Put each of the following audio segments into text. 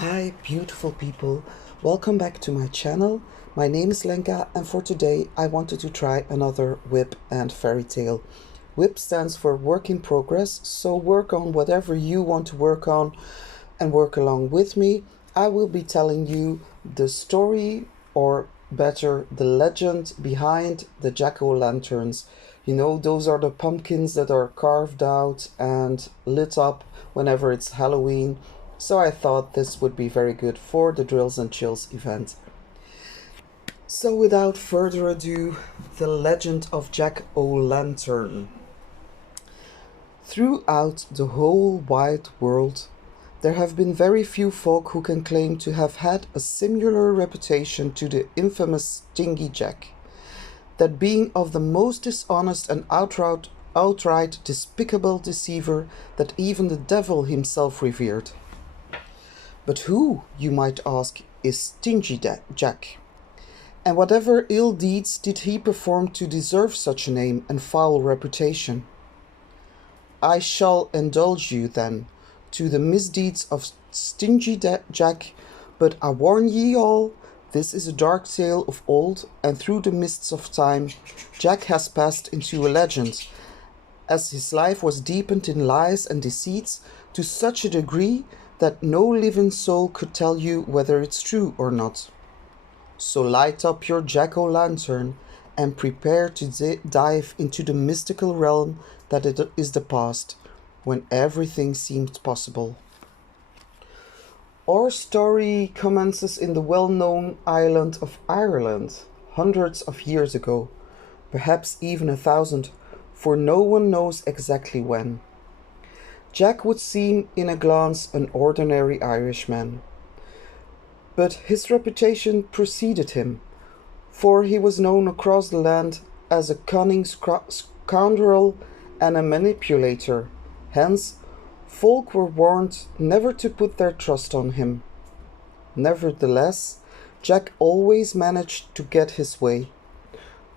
Hi beautiful people, welcome back to my channel. My name is Lenka and for today I wanted to try another Wip and Fairy Tale. Wip stands for work in progress, so work on whatever you want to work on and work along with me. I will be telling you the story, or better, the legend behind the jack-o'-lanterns. You know, those are the pumpkins that are carved out and lit up whenever it's Halloween. So I thought this would be very good for the Drills and Chills event. So without further ado, the legend of Jack-o'-lantern. Throughout the whole wide world, there have been very few folk who can claim to have had a similar reputation to the infamous Stingy Jack, that being of the most dishonest and outright despicable deceiver that even the devil himself revered. But who, you might ask, is Stingy Jack? And whatever ill deeds did he perform to deserve such a name and foul reputation? I shall indulge you, then, to the misdeeds of Stingy Jack, but I warn ye all, this is a dark tale of old, and through the mists of time, Jack has passed into a legend, as his life was deepened in lies and deceits to such a degree that no living soul could tell you whether it's true or not. So light up your jack-o'-lantern and prepare to dive into the mystical realm that it is the past, when everything seemed possible. Our story commences in the well-known island of Ireland, hundreds of years ago, perhaps even 1,000, for no one knows exactly when. Jack would seem in a glance an ordinary Irishman. But his reputation preceded him, for he was known across the land as a cunning scoundrel and a manipulator. Hence, folk were warned never to put their trust on him. Nevertheless, Jack always managed to get his way.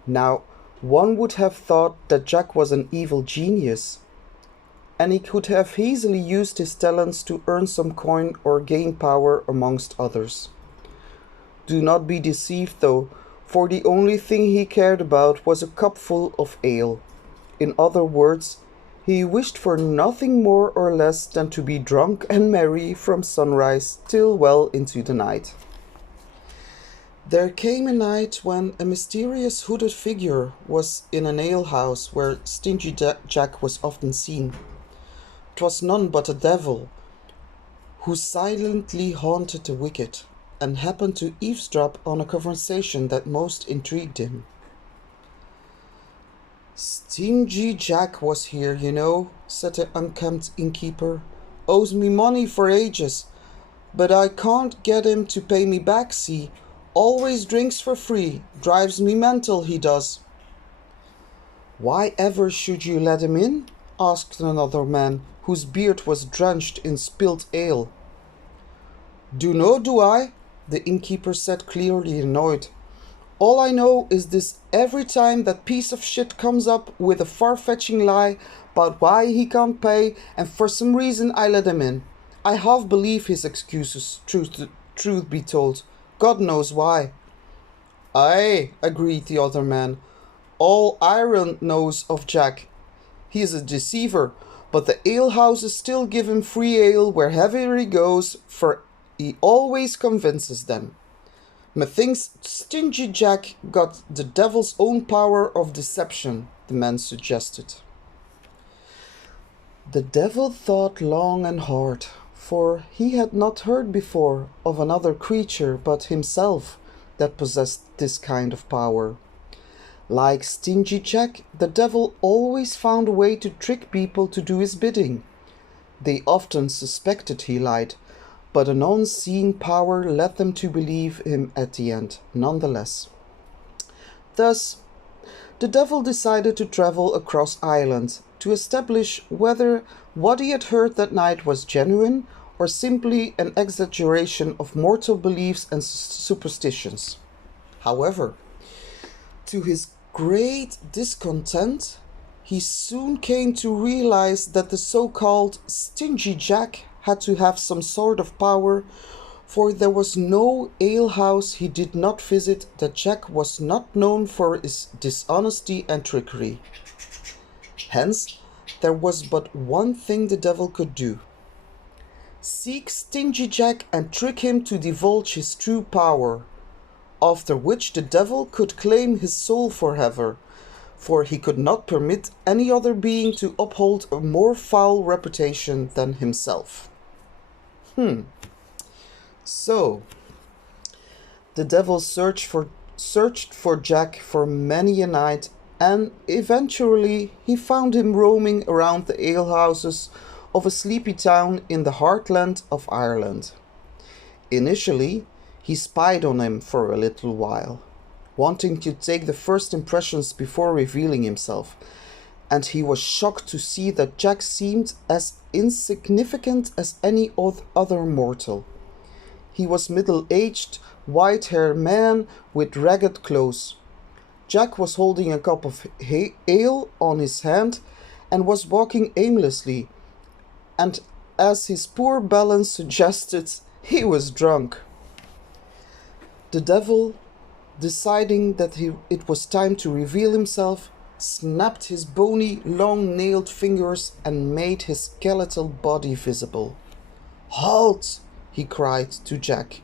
Now, one would have thought that Jack was an evil genius, and he could have easily used his talents to earn some coin or gain power amongst others. Do not be deceived though, for the only thing he cared about was a cupful of ale. In other words, he wished for nothing more or less than to be drunk and merry from sunrise till well into the night. There came a night when a mysterious hooded figure was in an alehouse where Stingy Jack was often seen. 'Twas none but a devil, who silently haunted the wicked, and happened to eavesdrop on a conversation that most intrigued him. "Stingy Jack was here, you know," said the unkempt innkeeper. "Owes me money for ages, but I can't get him to pay me back, see. Always drinks for free, drives me mental, he does." "Why ever should you let him in?" asked another man, whose beard was drenched in spilt ale. "Dunno, do I?" the innkeeper said, clearly annoyed. "All I know is this: every time that piece of shit comes up with a far-fetching lie about why he can't pay, and for some reason I let him in. I half believe his excuses, truth be told. God knows why." "Aye," agreed the other man. "All Ireland knows of Jack. He is a deceiver, but the alehouses still give him free ale wherever he goes, for he always convinces them. Methinks Stingy Jack got the devil's own power of deception," the man suggested. The devil thought long and hard, for he had not heard before of another creature but himself that possessed this kind of power. Like Stingy Jack, the devil always found a way to trick people to do his bidding. They often suspected he lied, but an unseen power led them to believe him at the end, nonetheless. Thus, the devil decided to travel across Ireland to establish whether what he had heard that night was genuine or simply an exaggeration of mortal beliefs and superstitions. However, to his great discontent, he soon came to realize that the so-called Stingy Jack had to have some sort of power, for there was no alehouse he did not visit that Jack was not known for his dishonesty and trickery. Hence, there was but one thing the devil could do: seek Stingy Jack and trick him to divulge his true power, after which the devil could claim his soul forever, for he could not permit any other being to uphold a more foul reputation than himself. So, the devil searched for Jack for many a night, and eventually he found him roaming around the alehouses of a sleepy town in the heartland of Ireland. Initially, he spied on him for a little while, wanting to take the first impressions before revealing himself, and he was shocked to see that Jack seemed as insignificant as any other mortal. He was middle-aged, white-haired man with ragged clothes. Jack was holding a cup of ale on his hand and was walking aimlessly, and as his poor balance suggested, he was drunk. The devil, deciding that it was time to reveal himself, snapped his bony, long-nailed fingers and made his skeletal body visible. "Halt!" he cried to Jack,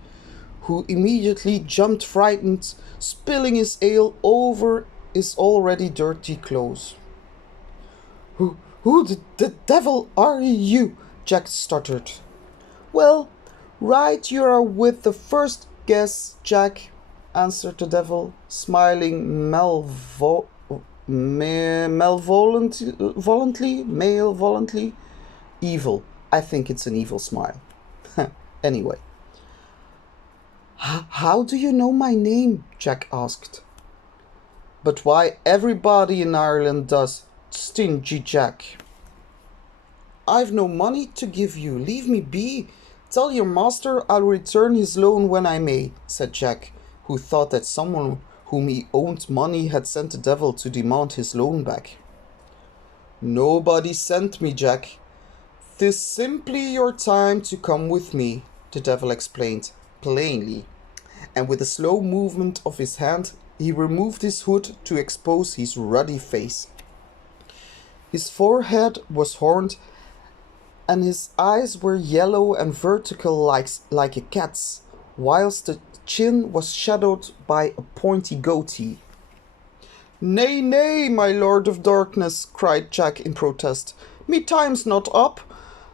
who immediately jumped frightened, spilling his ale over his already dirty clothes. Who the devil are you?" Jack stuttered. "Well, right you are with the first guess, Jack," answered the devil, smiling malevolently. Evil. I think it's an evil smile. Anyway. "How do you know my name?" Jack asked. "But why, everybody in Ireland does. Stingy Jack." "I've no money to give you. Leave me be. Tell your master I'll return his loan when I may," said Jack, who thought that someone whom he owed money had sent the devil to demand his loan back. "Nobody sent me, Jack. 'Tis simply your time to come with me," the devil explained, plainly, and with a slow movement of his hand, he removed his hood to expose his ruddy face. His forehead was horned, and his eyes were yellow and vertical like a cat's, whilst the chin was shadowed by a pointy goatee. "Nay, nay, my Lord of Darkness," cried Jack in protest. "Me time's not up.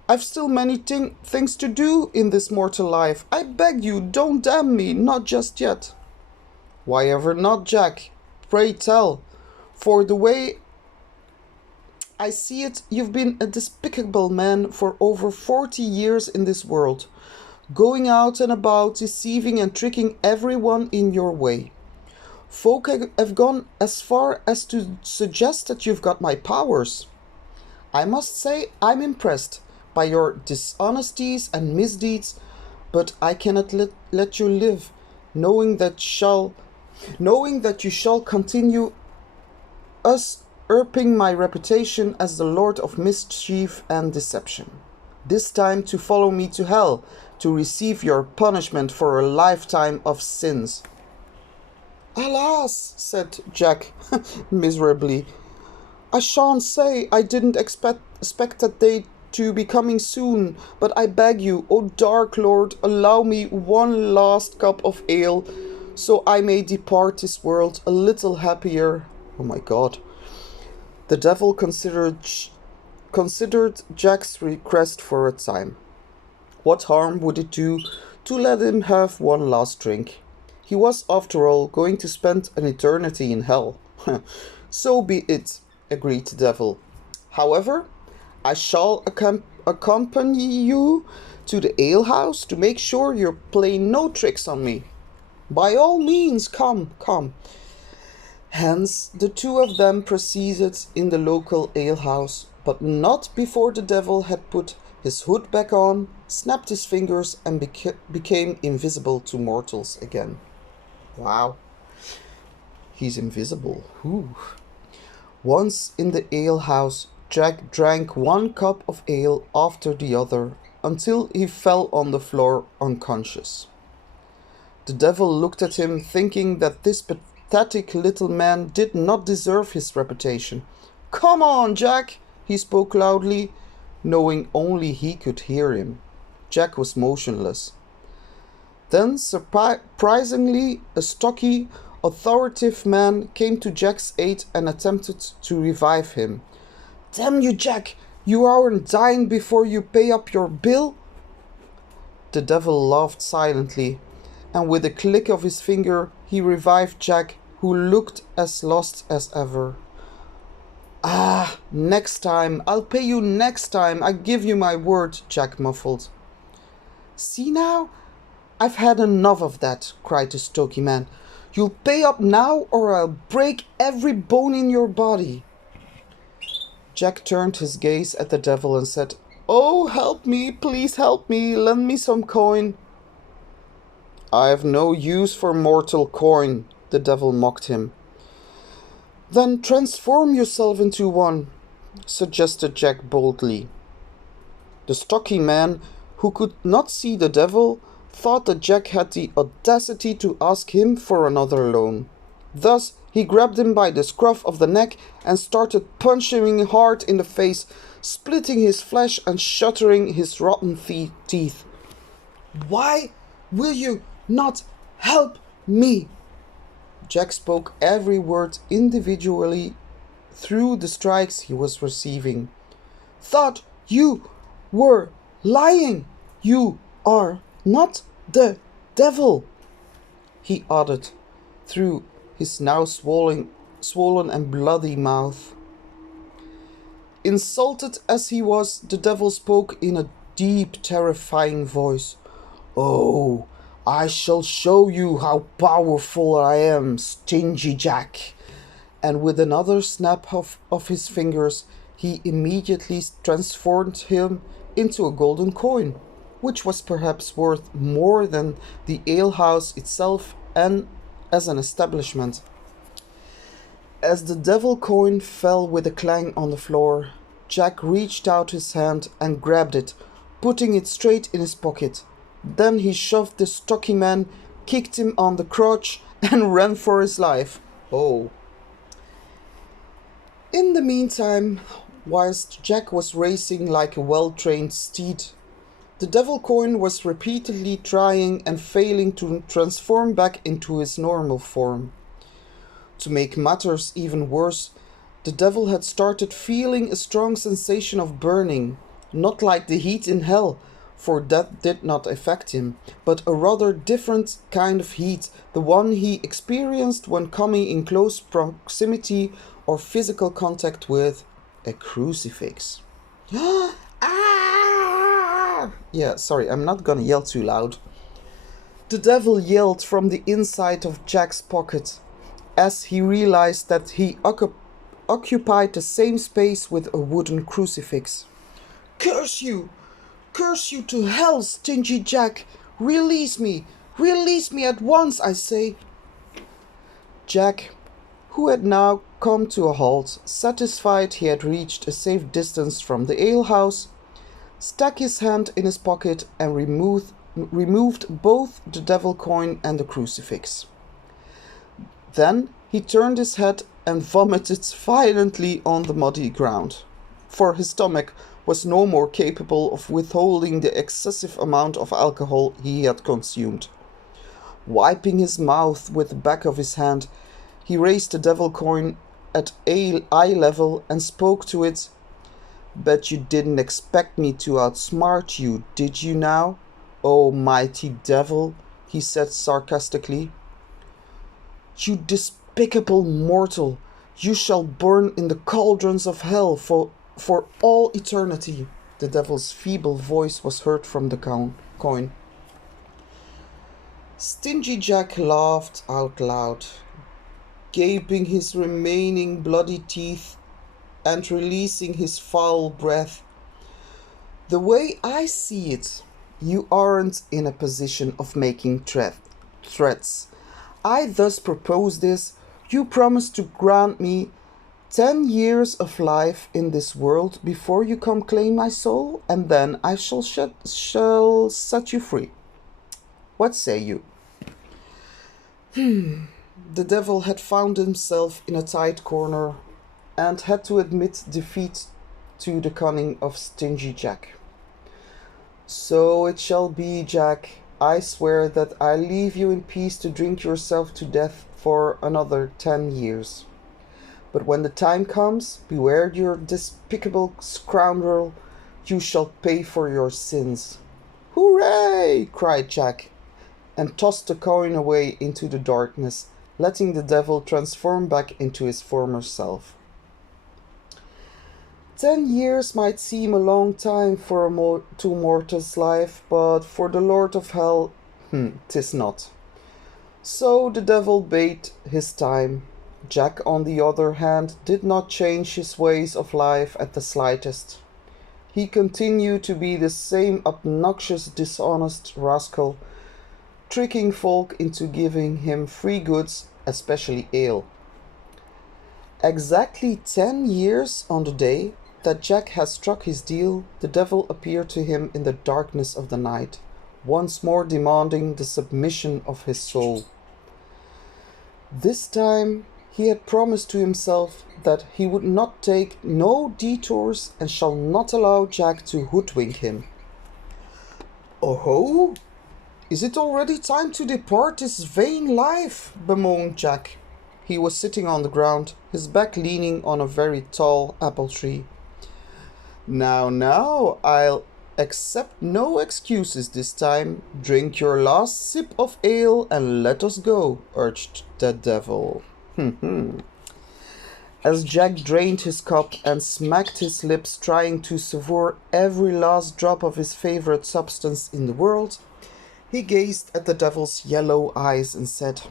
I've still many things to do in this mortal life. I beg you, don't damn me, not just yet." "Why ever not, Jack? Pray tell, for the way I see it, you've been a despicable man for over 40 years in this world, going out and about, deceiving and tricking everyone in your way. Folk have gone as far as to suggest that you've got my powers. I must say I'm impressed by your dishonesties and misdeeds, but I cannot let you live, knowing that you shall continue usurping my reputation as the Lord of Mischief and Deception. This time to follow me to hell, to receive your punishment for a lifetime of sins." "Alas," said Jack miserably, "I shan't say I didn't expect that day to be coming soon, but I beg you, O Dark Lord, allow me one last cup of ale, so I may depart this world a little happier." Oh my God. The devil considered Jack's request for a time. What harm would it do to let him have one last drink? He was, after all, going to spend an eternity in hell. "So be it," agreed the devil. "However, I shall accompany you to the alehouse to make sure you're playing no tricks on me." "By all means, come." Hence, the two of them proceeded in the local alehouse, but not before the devil had put his hood back on, snapped his fingers, and became invisible to mortals again. Wow. He's invisible. Whew. Once in the alehouse, Jack drank one cup of ale after the other, until he fell on the floor unconscious. The devil looked at him, thinking that this pathetic little man did not deserve his reputation. "Come on, Jack," he spoke loudly, knowing only he could hear him. Jack was motionless. Then, surprisingly, a stocky, authoritative man came to Jack's aid and attempted to revive him. "Damn you, Jack! You aren't dying before you pay up your bill?" The devil laughed silently, and with a click of his finger, he revived Jack, who looked as lost as ever. "Ah, next time! I'll pay you next time! I give you my word," Jack muffled. "See now? I've had enough of that," cried the stocky man. "You'll pay up now, or I'll break every bone in your body." Jack turned his gaze at the devil and said, "Oh, help me, please help me, lend me some coin." "I have no use for mortal coin," the devil mocked him. "Then transform yourself into one," suggested Jack boldly. The stocky man, who could not see the devil, thought that Jack had the audacity to ask him for another loan. Thus, he grabbed him by the scruff of the neck and started punching him hard in the face, splitting his flesh and shattering his rotten teeth. "Why will you not help me?" Jack spoke every word individually through the strikes he was receiving. "Thought you were lying. You are not the devil," he added through his now swollen and bloody mouth. Insulted as he was, the devil spoke in a deep, terrifying voice. "Oh, I shall show you how powerful I am, Stingy Jack." And with another snap of his fingers, he immediately transformed him into a golden coin, which was perhaps worth more than the alehouse itself and as an establishment. As the devil coin fell with a clang on the floor, Jack reached out his hand and grabbed it, putting it straight in his pocket. Then he shoved the stocky man, kicked him on the crotch, and ran for his life. Oh. In the meantime, whilst Jack was racing like a well-trained steed, the devil coin was repeatedly trying and failing to transform back into his normal form. To make matters even worse, the devil had started feeling a strong sensation of burning, not like the heat in hell, for that did not affect him, but a rather different kind of heat, the one he experienced when coming in close proximity or physical contact with a crucifix. Yeah, sorry, I'm not gonna yell too loud. The devil yelled from the inside of Jack's pocket as he realized that he occupied the same space with a wooden crucifix. "Curse you! Curse you to hell, Stingy Jack! Release me! Release me at once, I say!" Jack, who had now come to a halt, satisfied he had reached a safe distance from the alehouse, stuck his hand in his pocket and removed both the devil coin and the crucifix. Then he turned his head and vomited violently on the muddy ground, for his stomach was no more capable of withholding the excessive amount of alcohol he had consumed. Wiping his mouth with the back of his hand, he raised the devil coin at eye level and spoke to it. "Bet you didn't expect me to outsmart you, did you now, oh mighty devil?" he said sarcastically. "You despicable mortal, you shall burn in the cauldrons of hell for all eternity." The devil's feeble voice was heard from the coin. Stingy Jack laughed out loud, gaping his remaining bloody teeth and releasing his foul breath. "The way I see it, you aren't in a position of making threats. I thus propose this. You promise to grant me 10 years of life in this world before you come claim my soul, and then I shall set you free. What say you?" The devil had found himself in a tight corner and had to admit defeat to the cunning of Stingy Jack. "So it shall be, Jack. I swear that I leave you in peace to drink yourself to death for another 10 years. But when the time comes, beware your despicable scoundrel. You shall pay for your sins." "Hooray!" cried Jack, and tossed the coin away into the darkness, letting the devil transform back into his former self. 10 years might seem a long time for to mortal's life, but for the Lord of Hell, 'tis not. So the devil bade his time. Jack, on the other hand, did not change his ways of life at the slightest. He continued to be the same obnoxious, dishonest rascal, tricking folk into giving him free goods, especially ale. Exactly 10 years on the day that Jack had struck his deal, the devil appeared to him in the darkness of the night, once more demanding the submission of his soul. This time he had promised to himself that he would not take no detours and shall not allow Jack to hoodwink him. "Oh-ho! Is it already time to depart this vain life?" bemoaned Jack. He was sitting on the ground, his back leaning on a very tall apple tree. Now, I'll accept no excuses this time. Drink your last sip of ale and let us go," urged the devil. As Jack drained his cup and smacked his lips, trying to savour every last drop of his favorite substance in the world, he gazed at the devil's yellow eyes and said,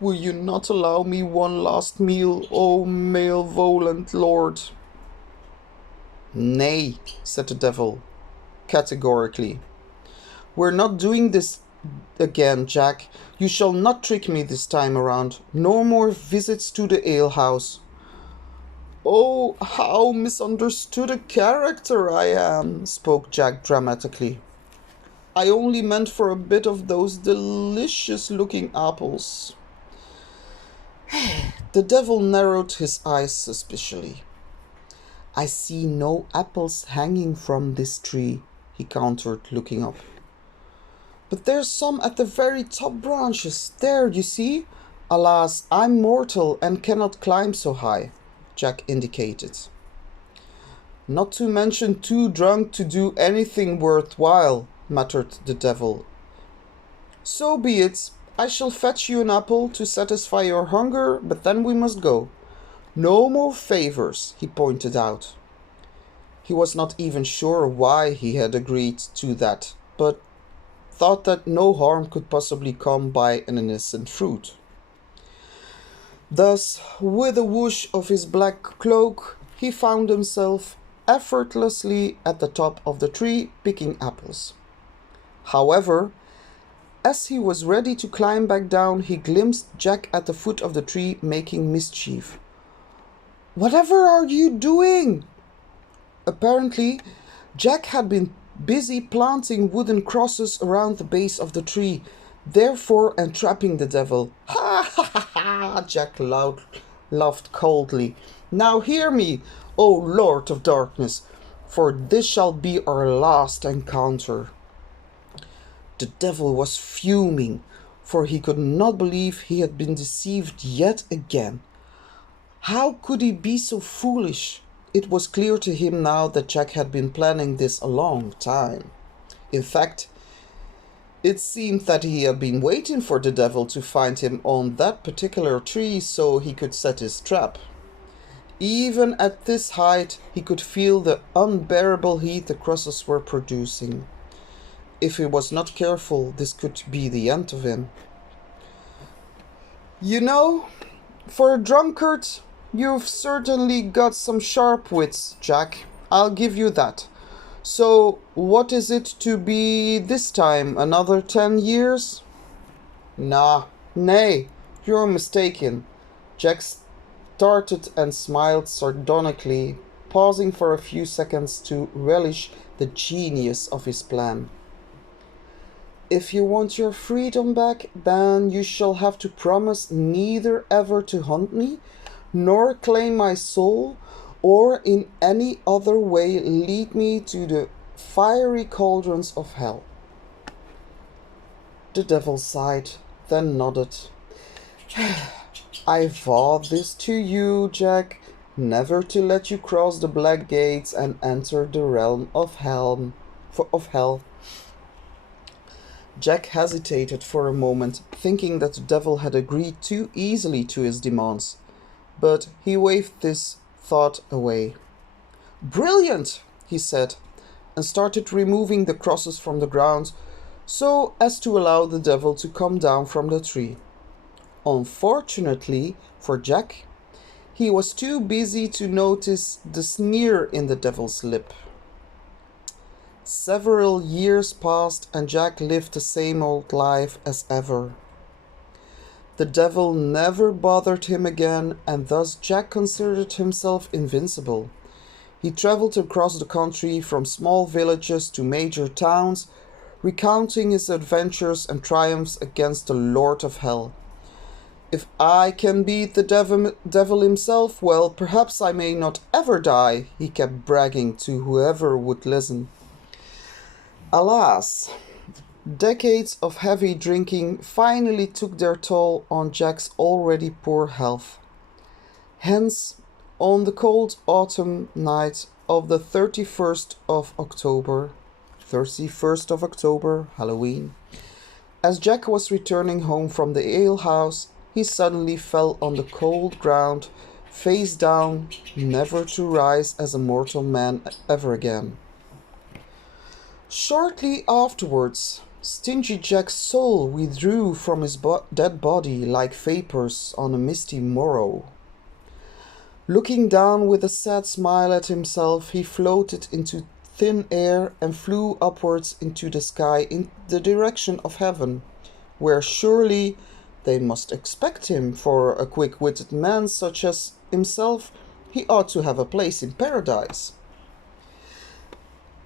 "Will you not allow me one last meal, O malevolent lord?" "Nay," said the devil, categorically. "We're not doing this again, Jack. You shall not trick me this time around. No more visits to the alehouse." "Oh, how misunderstood a character I am," spoke Jack dramatically. "I only meant for a bit of those delicious-looking apples." The devil narrowed his eyes suspiciously. "I see no apples hanging from this tree," he countered, looking up. "But there's some at the very top branches. There, you see. Alas, I'm mortal and cannot climb so high," Jack indicated. "Not to mention too drunk to do anything worthwhile," muttered the devil. "So be it. I shall fetch you an apple to satisfy your hunger, but then we must go. No more favors," he pointed out. He was not even sure why he had agreed to that, but thought that no harm could possibly come by an innocent fruit. Thus, with a whoosh of his black cloak, he found himself effortlessly at the top of the tree picking apples. However, as he was ready to climb back down, he glimpsed Jack at the foot of the tree making mischief. "Whatever are you doing?" Apparently, Jack had been busy planting wooden crosses around the base of the tree, therefore entrapping the devil. "Ha ha ha ha!" Jack laughed coldly. "Now hear me, O Lord of Darkness, for this shall be our last encounter." The devil was fuming, for he could not believe he had been deceived yet again. How could he be so foolish? It was clear to him now that Jack had been planning this a long time. In fact, it seemed that he had been waiting for the devil to find him on that particular tree so he could set his trap. Even at this height, he could feel the unbearable heat the crosses were producing. If he was not careful, this could be the end of him. "You know, for a drunkard, you've certainly got some sharp wits, Jack. I'll give you that. So, what is it to be this time? Another 10 years? Nay, you're mistaken." Jack started and smiled sardonically, pausing for a few seconds to relish the genius of his plan. If you want your freedom back, then you shall have to promise neither ever to hunt me, nor claim my soul, or in any other way lead me to the fiery cauldrons of hell. The devil sighed, then nodded. I vowed this to you, Jack, never to let you cross the black gates and enter the realm of hell. Jack hesitated for a moment, thinking that the devil had agreed too easily to his demands, but he waved this thought away. Brilliant, he said, and started removing the crosses from the ground so as to allow the devil to come down from the tree. Unfortunately for Jack, he was too busy to notice the sneer in the devil's lip. Several years passed and Jack lived the same old life as ever. The devil never bothered him again, and thus Jack considered himself invincible. He traveled across the country from small villages to major towns, recounting his adventures and triumphs against the Lord of Hell. If I can beat the devil himself, well, perhaps I may not ever die, he kept bragging to whoever would listen. Alas, decades of heavy drinking finally took their toll on Jack's already poor health. Hence, on the cold autumn night of the 31st of October, Halloween, as Jack was returning home from the alehouse, he suddenly fell on the cold ground, face down, never to rise as a mortal man ever again. Shortly afterwards, Stingy Jack's soul withdrew from his dead body like vapors on a misty morrow. Looking down with a sad smile at himself, he floated into thin air and flew upwards into the sky in the direction of heaven, where surely they must expect him, for a quick-witted man such as himself, he ought to have a place in paradise.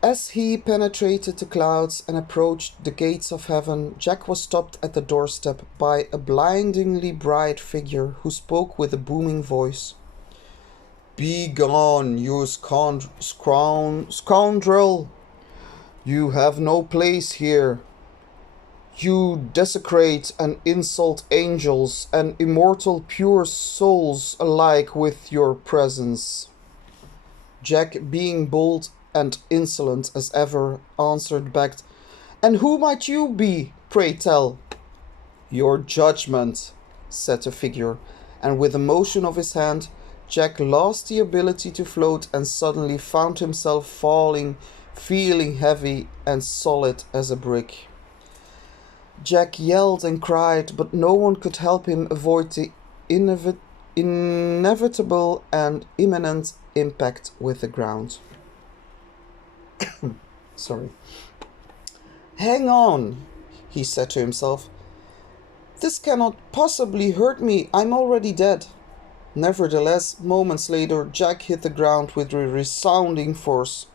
As he penetrated the clouds and approached the gates of heaven, Jack was stopped at the doorstep by a blindingly bright figure who spoke with a booming voice. Begone, you scoundrel! You have no place here. You desecrate and insult angels and immortal pure souls alike with your presence. Jack, being bold and insolent as ever, answered back, And who might you be, pray tell? Your judgment, said the figure, and with a motion of his hand, Jack lost the ability to float and suddenly found himself falling, feeling heavy and solid as a brick. Jack yelled and cried, but no one could help him avoid the inevitable and imminent impact with the ground. Sorry. Hang on, he said to himself. This cannot possibly hurt me. I'm already dead. Nevertheless, moments later, Jack hit the ground with a resounding force.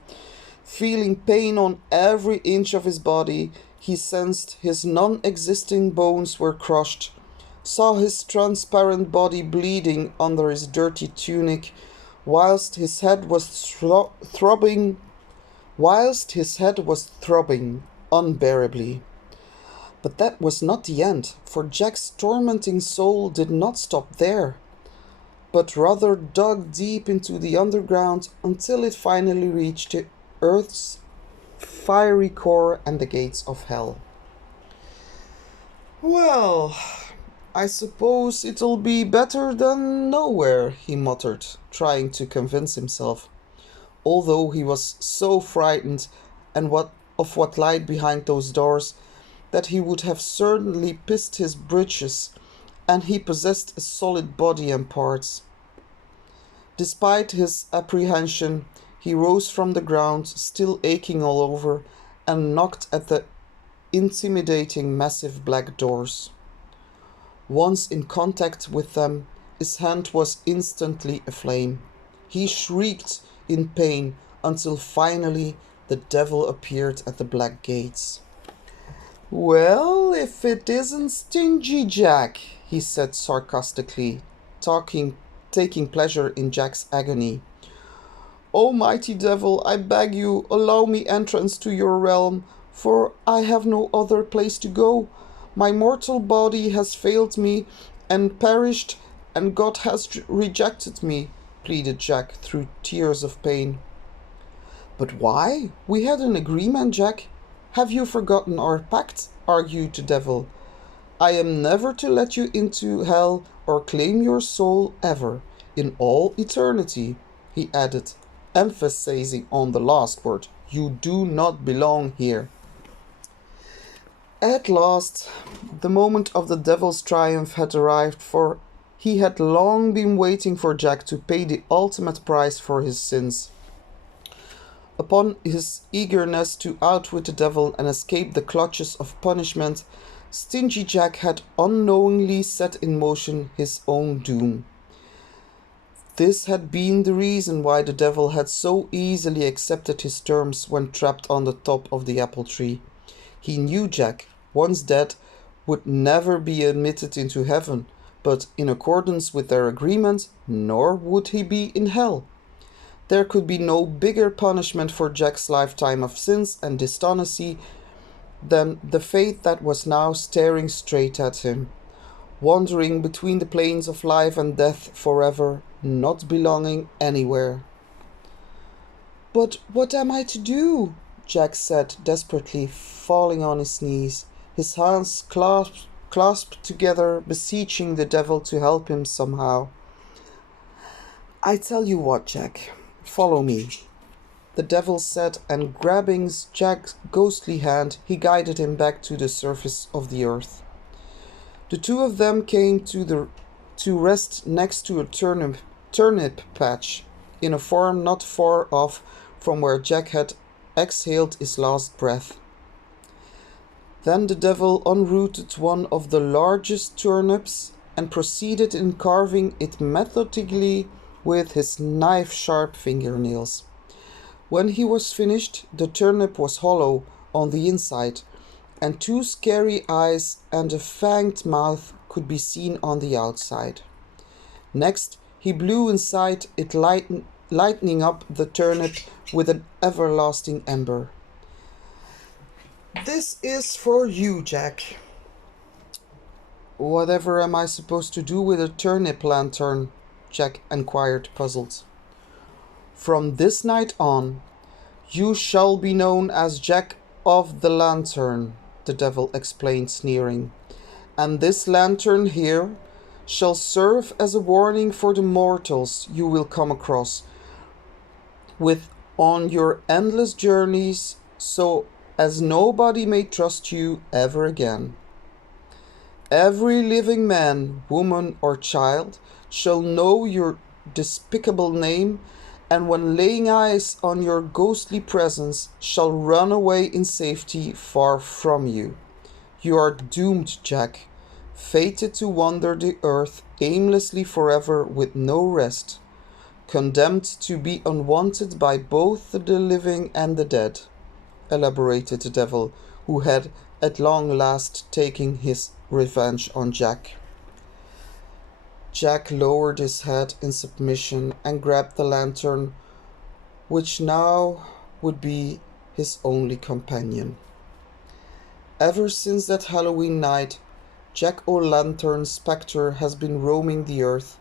Feeling pain on every inch of his body, he sensed his non-existing bones were crushed, saw his transparent body bleeding under his dirty tunic, whilst his head was throbbing unbearably. But that was not the end, for Jack's tormenting soul did not stop there, but rather dug deep into the underground until it finally reached the earth's fiery core and the gates of hell. Well, I suppose it'll be better than nowhere, he muttered, trying to convince himself, although he was so frightened of what lied behind those doors that he would have certainly pissed his britches, and he possessed a solid body and parts. Despite his apprehension, he rose from the ground, still aching all over, and knocked at the intimidating massive black doors. Once in contact with them, His hand was instantly aflame. He shrieked in pain until finally the devil appeared at the black gates. "Well, if it isn't Stingy Jack," he said sarcastically, taking pleasure in Jack's agony. "O mighty devil, I beg you, allow me entrance to your realm, for I have no other place to go. My mortal body has failed me and perished, and God has rejected me," pleaded Jack through tears of pain. "But why? We had an agreement, Jack. Have you forgotten our pact?" argued the devil. "I am never to let you into hell or claim your soul ever, in all eternity," he added, emphasizing on the last word. "You do not belong here." At last, the moment of the devil's triumph had arrived, for he had long been waiting for Jack to pay the ultimate price for his sins. Upon his eagerness to outwit the devil and escape the clutches of punishment, Stingy Jack had unknowingly set in motion his own doom. This had been the reason why the devil had so easily accepted his terms when trapped on the top of the apple tree. He knew Jack, once dead, would never be admitted into heaven, but in accordance with their agreement, nor would he be in hell. There could be no bigger punishment for Jack's lifetime of sins and dishonesty than the fate that was now staring straight at him, wandering between the planes of life and death forever, not belonging anywhere. "But what am I to do?" Jack said desperately, falling on his knees, his hands clasped together, beseeching the devil to help him somehow. "I tell you what, Jack. Follow me," the devil said, and grabbing Jack's ghostly hand, he guided him back to the surface of the earth. The two of them came to rest next to a turnip patch, in a farm not far off from where Jack had exhaled his last breath. Then the devil unrooted one of the largest turnips and proceeded in carving it methodically with his knife-sharp fingernails. When he was finished, the turnip was hollow on the inside, and two scary eyes and a fanged mouth could be seen on the outside. Next, he blew inside it, lighting up the turnip with an everlasting ember. "This is for you, Jack." "Whatever am I supposed to do with a turnip lantern?" Jack enquired, puzzled. "From this night on, you shall be known as Jack of the Lantern," the devil explained, sneering. "And this lantern here shall serve as a warning for the mortals you will come across with on your endless journeys, so as nobody may trust you ever again. Every living man, woman, or child shall know your despicable name, and when laying eyes on your ghostly presence, shall run away in safety far from you. You are doomed, Jack, fated to wander the earth aimlessly forever with no rest, condemned to be unwanted by both the living and the dead," elaborated the devil, who had at long last taken his revenge on Jack. Jack lowered his head in submission and grabbed the lantern, which now would be his only companion. Ever since that Halloween night, Jack-o'-lantern spectre has been roaming the earth,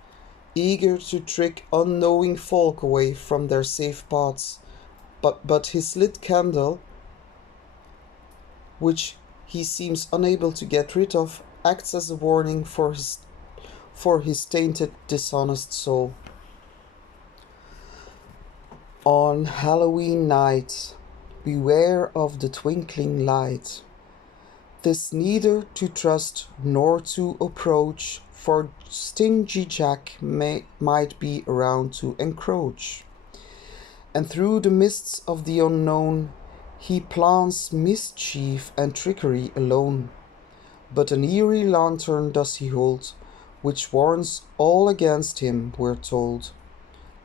eager to trick unknowing folk away from their safe paths, but his lit candle, which he seems unable to get rid of, acts as a warning for his tainted, dishonest soul. On Halloween night, beware of the twinkling light. 'Tis neither to trust nor to approach, for Stingy Jack might be around to encroach. And through the mists of the unknown, he plans mischief and trickery alone. But an eerie lantern does he hold, which warns all against him, we're told.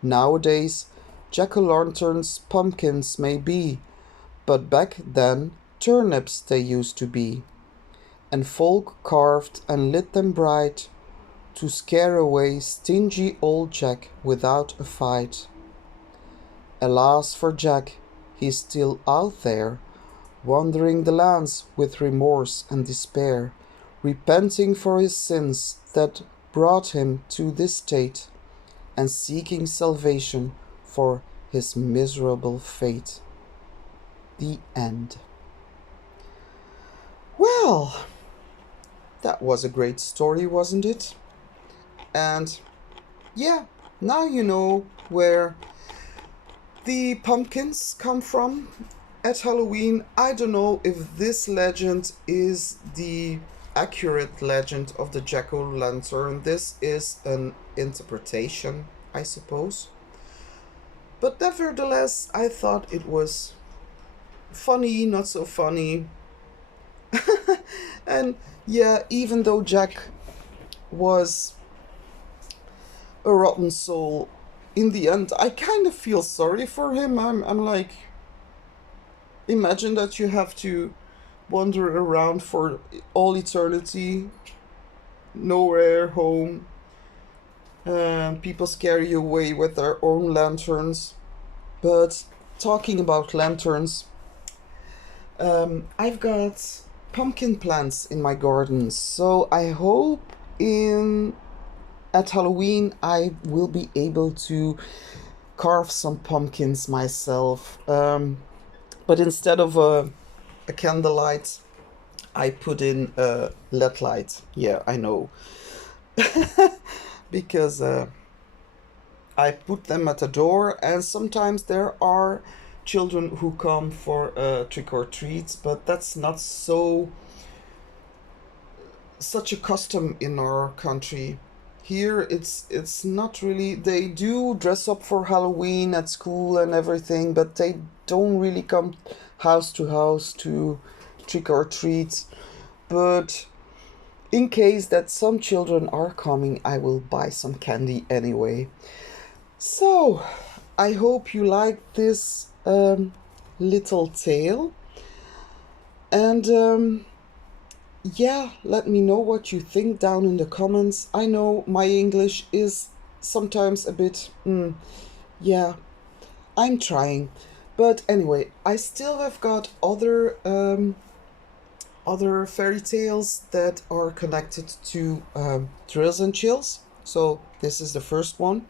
Nowadays, jack-o'-lanterns pumpkins may be, but back then turnips they used to be, and folk carved and lit them bright to scare away stingy old Jack without a fight. Alas for Jack, he's still out there, wandering the lands with remorse and despair, repenting for his sins that brought him to this state, and seeking salvation for his miserable fate. The end. Well, that was a great story, wasn't it? And yeah, now you know where the pumpkins come from at Halloween. I don't know if this legend is the accurate legend of the jack-o'-lantern. This is an interpretation, I suppose. But nevertheless, I thought it was funny, not so funny. And yeah, even though Jack was a rotten soul, in the end, I kind of feel sorry for him. I'm like, imagine that you have to wander around for all eternity, nowhere home, and people scare you away with their own lanterns. But talking about lanterns, I've got pumpkin plants in my garden, so I hope at Halloween I will be able to carve some pumpkins myself. But instead of a candlelight, I put in a LED light. Yeah, I know. Because I put them at the door, and sometimes there are children who come for trick or treats, but that's not such a custom in our country. Here it's not really. They do dress up for Halloween at school and everything, but they don't really come house to house to trick or treat. But in case that some children are coming, I will buy some candy anyway. So I hope you like this little tale, and yeah, let me know what you think down in the comments. I know my English is sometimes a bit, yeah, I'm trying. But anyway, I still have got other fairy tales that are connected to thrills and chills. So this is the first one.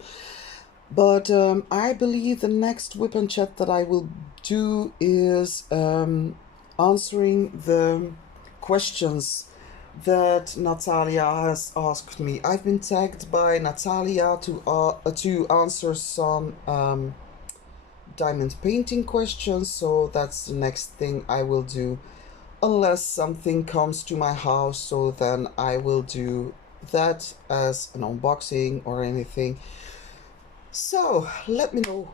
But I believe the next whip and chat that I will do is answering the questions that Natalia has asked me. I've been tagged by Natalia to answer some diamond painting questions, so that's the next thing I will do, unless something comes to my house, so then I will do that as an unboxing or anything. So let me know.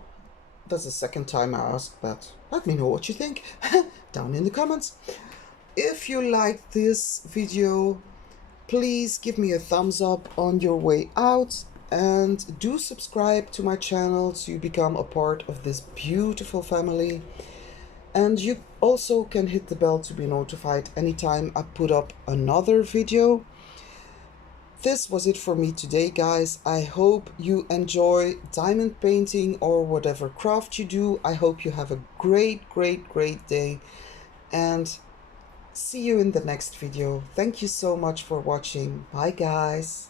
That's the second time I asked that. Let me know what you think down in the comments. If you like this video, please give me a thumbs up on your way out, and do subscribe to my channel to become a part of this beautiful family. And you also can hit the bell to be notified anytime I put up another video. This was it for me today, guys. I hope you enjoy diamond painting or whatever craft you do. I hope you have a great day, and see you in the next video. Thank you so much for watching. Bye, guys.